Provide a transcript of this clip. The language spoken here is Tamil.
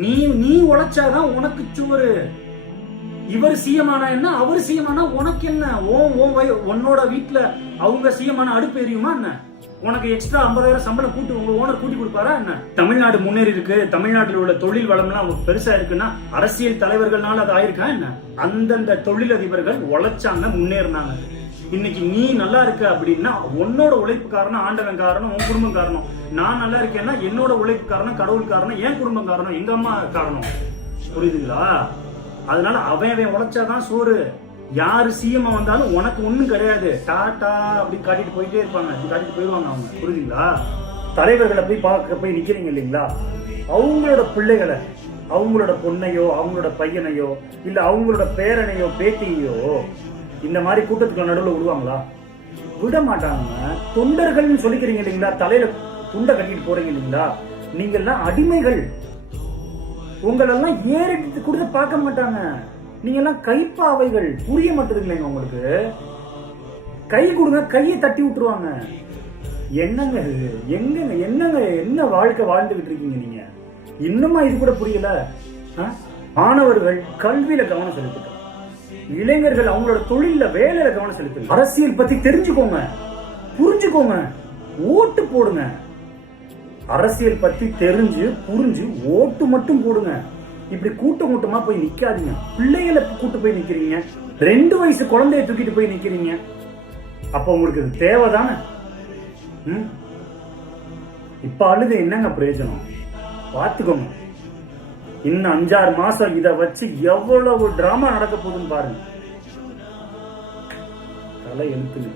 நீ நீ உழைச்சாதான் உனக்கு சோறு. இவர் சிஎமானா என்ன, அவர் சிஎமானா உனக்கு என்ன? உன்னோட வீட்டுல அவங்க சிஎமான அடுப்பு எரியுமா என்ன? உனக்கு எக்ஸ்ட்ரா 50,000 சம்பளம் கூட்டு உங்க ஓனர் கூட்டி கொடுப்பாரா என்ன? தமிழ்நாடு முன்னேறி இருக்கு, தமிழ்நாட்டில் உள்ள தொழில் வளம்லாம் பெருசா இருக்குன்னா அரசியல் தலைவர்கள்னால அது ஆயிருக்கா என்ன? அந்தந்த தொழிலதிபர்கள் உழைச்சாங்க, முன்னேறினாங்க. இன்னைக்கு நீ நல்லா இருக்க அப்படின்னா உன்னோட உழைப்பு காரணம், ஆண்டவன் காரணம், உன் குடும்பம் காரணம். நான் நல்லா இருக்கேன்னா என்னோட உழைப்பு காரணம், கடவுள் காரணம், என் குடும்பம் காரணம், எங்க அம்மா காரணம். புரியுதுங்களா? அதனால அவன் உழைச்சாதான் சோறு. யாரு சிஎம் வந்தாலும் உனக்கு ஒண்ணும் கிடையாது. டாடா அப்படி காட்டிட்டு போயிட்டே இருப்பாங்க, காட்டிட்டு போயிடுவாங்க அவங்க. புரியுதுங்களா? தலைவர்களை போய் பார்க்க போய் நிக்கிறீங்க இல்லைங்களா, அவங்களோட பிள்ளைகளை, அவங்களோட பொண்ணையோ அவங்களோட பையனையோ இல்ல அவங்களோட பேரனையோ பேத்தியோ இந்த மாதிரி கூட்டத்துக்கு நடுவில் விடுவாங்களா? விட மாட்டாங்க. தொண்டர்கள்னு சொல்லிக்கிறீங்க இல்லைங்களா, தலையில துண்டை கட்டிட்டு போறீங்க இல்லைங்களா, நீங்க எல்லாம் அடிமைகள். உங்களெல்லாம் ஏறிட்டு கொடுத்து பார்க்க மாட்டாங்க. நீங்க எல்லாம் கைப்பாவைகள். புரிய மாட்டேதுங்களேங்க உங்களுக்கு? கை கொடுங்க, கையை தட்டி விட்டுருவாங்க. என்னங்க இது? எங்கங்க என்னங்க என்ன வாழ்க்கை வாழ்ந்துகிட்டு இருக்கீங்க நீங்க? இன்னுமா இது கூட புரியல? மாணவர்கள் கல்வியில கவனம் செலுத்தட்டும், இளைஞர்கள் அவங்களோட தொழில வேலையில கவனம் செலுத்துங்க. அரசியல் பத்தி தெரிஞ்சுக்கோங்க, புரிஞ்சுக்கோங்க, ஓட்டு போடுங்க. அரசியல் பத்தி தெரிஞ்சு புரிஞ்சு ஓட்டு மட்டும் போடுங்க. இப்படி கூட்டமா போய் நிக்காதீங்க. பிள்ளைகளை கூட்டு போய் நிக்கிறீங்க, 2 வயசு குழந்தைய தூக்கிட்டு போய் நிக்கிறீங்க. அப்ப உங்களுக்கு இது தேவைதானே? இப்ப அழுது என்னங்க பிரயோஜனம்? பாத்துக்கோங்க. இன்னும் 5-6 மாசம் இத வச்சு எவ்வளவு டிராமா நடக்க போகுதுன்னு பாருங்க. தலை எழுத்துங்க.